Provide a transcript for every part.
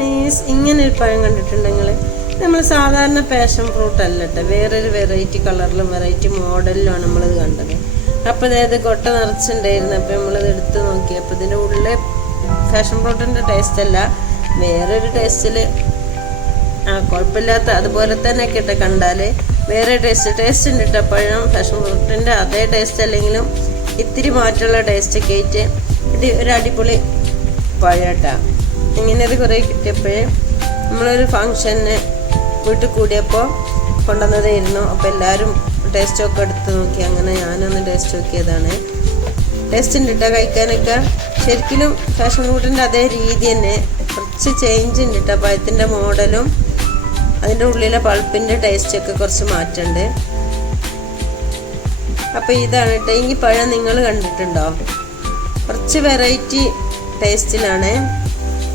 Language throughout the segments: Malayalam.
മീൻസ് ഇങ്ങനെ ഒരു പഴം കണ്ടിട്ടുണ്ടെങ്കിൽ നമ്മൾ സാധാരണ പാഷൻ ഫ്രൂട്ട് അല്ല കേട്ടോ, വേറൊരു വെറൈറ്റി കളറിലും വെറൈറ്റി മോഡലിലുമാണ് നമ്മളിത് കണ്ടത്. അപ്പോൾ അതായത് കൊട്ട നിറച്ചിട്ടുണ്ടായിരുന്നു. അപ്പോൾ നമ്മളിത് എടുത്ത് നോക്കി. അപ്പോൾ ഇതിൻ്റെ ഉള്ളിൽ പാഷൻ ഫ്രൂട്ടിൻ്റെ ടേസ്റ്റ് അല്ല, വേറൊരു ടേസ്റ്റിൽ കുഴപ്പമില്ലാത്ത അതുപോലെ തന്നെ ഒക്കെ ഇട്ട് കണ്ടാൽ വേറെ ടേസ്റ്റ് ഉണ്ട് കേട്ടോ. പഴം പാഷൻ ഫ്രൂട്ടിൻ്റെ അതേ ടേസ്റ്റ് അല്ലെങ്കിലും ഇത്തിരി മാറ്റമുള്ള ടേസ്റ്റൊക്കെ ആയിട്ട് ഇത് ഒരു അടിപൊളി പഴട്ടാ. ഇങ്ങനെ അത് കുറേ കിട്ടിയപ്പോഴേ നമ്മളൊരു ഫങ്ഷന് വീട്ടിൽ കൂടിയപ്പോൾ കൊണ്ടുവന്നതായിരുന്നു. അപ്പോൾ എല്ലാവരും ടേസ്റ്റൊക്കെ എടുത്ത് നോക്കി. അങ്ങനെ ഞാനൊന്ന് ടേസ്റ്റ് നോക്കിയതാണ്. ടേസ്റ്റ് ഉണ്ട് കേട്ടോ കഴിക്കാനൊക്കെ. ശരിക്കും പാഷൻ ഫ്രൂട്ടിൻ്റെ അതേ രീതി തന്നെ, കുറച്ച് ചേഞ്ച് ഉണ്ട് കേട്ടോ. പഴത്തിൻ്റെ മോഡലും അതിൻ്റെ ഉള്ളിലെ പൾപ്പിൻ്റെ ടേസ്റ്റൊക്കെ കുറച്ച് മാറ്റമുണ്ട്. അപ്പോൾ ഇതാണ് കേട്ടോ. ഈ പഴം നിങ്ങൾ കണ്ടിട്ടുണ്ടോ? കുറച്ച് വെറൈറ്റി ടേസ്റ്റിലാണ്.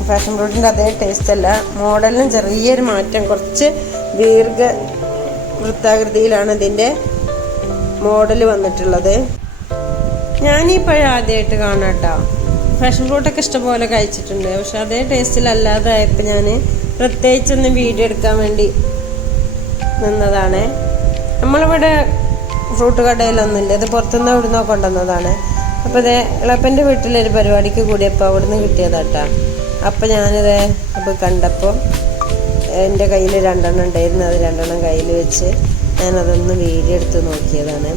പാഷൻ ഫ്രൂട്ടിൻ്റെ അതേ ടേസ്റ്റ് അല്ല, മോഡലിനും ചെറിയൊരു മാറ്റം, കുറച്ച് വൃത്താകൃതിയിലാണ് ഇതിൻ്റെ മോഡൽ വന്നിട്ടുള്ളത്. ഞാൻ ഈ പഴം ആദ്യമായിട്ട് കാണാം കേട്ടോ. പാഷൻ ഫ്രൂട്ടൊക്കെ ഇഷ്ടംപോലെ കഴിച്ചിട്ടുണ്ട്, പക്ഷെ അതേ ടേസ്റ്റിലല്ലാതെ ആയപ്പോൾ ഞാൻ പ്രത്യേകിച്ചൊന്ന് വീഡിയോ എടുക്കാൻ വേണ്ടി നിന്നതാണ്. നമ്മളിവിടെ ഫ്രൂട്ട് കടയിലൊന്നുമില്ല, ഇത് പുറത്തുനിന്ന് ഇവിടുന്ന് കൊണ്ടുവന്നതാണ്. അപ്പോൾ ഇതേ ഇളപ്പൻ്റെ വീട്ടിലൊരു പരിപാടിക്ക് കൂടിയപ്പോൾ അവിടുന്ന് കിട്ടിയതാട്ടാ. അപ്പോൾ ഞാനിത് അപ്പോൾ കണ്ടപ്പോൾ എൻ്റെ കയ്യിൽ 2 എണ്ണം ഉണ്ടായിരുന്നു. അത് 2 എണ്ണം കയ്യിൽ വെച്ച് ഞാനതൊന്ന് വീഡിയോ എടുത്ത് നോക്കിയതാണ്.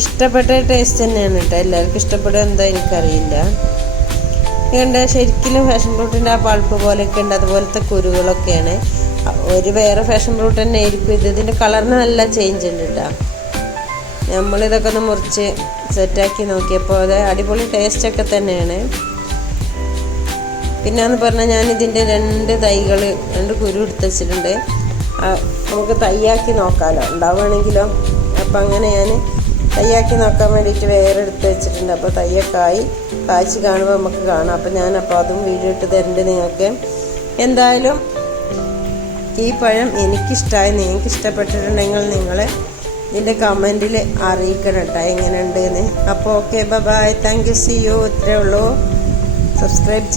ഇഷ്ടപ്പെട്ട ടേസ്റ്റ് തന്നെയാണ് കേട്ടോ. എല്ലാവർക്കും ഇഷ്ടപ്പെടുക എന്തോ എനിക്കറിയില്ല. കണ്ട ശരിക്കും പാഷൻ ഫ്രൂട്ടിൻ്റെ ആ പൾപ്പ് പോലെയൊക്കെ ഉണ്ട്, അതുപോലത്തെ കുരുകളൊക്കെയാണ്. ഒരു വേറെ പാഷൻ ഫ്രൂട്ട് തന്നെ ആയിരിക്കും ഇത്. ഇതിൻ്റെ കളറിന് നല്ല ചേഞ്ച് ഉണ്ട് കേട്ടോ. നമ്മളിതൊക്കെ ഒന്ന് മുറിച്ച് സെറ്റാക്കി നോക്കിയപ്പോൾ അത് അടിപൊളി ടേസ്റ്റൊക്കെ തന്നെയാണ്. പിന്നെയെന്ന് പറഞ്ഞാൽ ഞാനിതിൻ്റെ 2 തൈകൾ 2 കുരു എടുത്ത് വെച്ചിട്ടുണ്ട്. നമുക്ക് തയ്യാക്കി നോക്കാമല്ലോ, ഉണ്ടാവുകയാണെങ്കിലോ. അപ്പം അങ്ങനെ ഞാൻ തയ്യാക്കി നോക്കാൻ വേണ്ടിയിട്ട് വേറെ എടുത്ത് വെച്ചിട്ടുണ്ട്. അപ്പോൾ തയ്യൊക്കെ കായ്ച്ച് കാണുമ്പോൾ നമുക്ക് കാണാം. അപ്പോൾ ഞാനപ്പോൾ അതും വീഡിയോ ഇട്ട് തരുന്നുണ്ട് നിങ്ങൾക്ക്. എന്തായാലും ഈ പഴം എനിക്കിഷ്ടമായി. നിങ്ങൾക്ക് ഇഷ്ടപ്പെട്ടിട്ടുണ്ടെങ്കിൽ നിങ്ങൾ ഇതിൻ്റെ കമൻറ്റിൽ അറിയിക്കണം കേട്ടോ എങ്ങനെയുണ്ട് എന്ന്. അപ്പോൾ okay, bye, thank you, see you. ഇത്രയേ ഉള്ളൂ. സബ്സ്ക്രൈബ്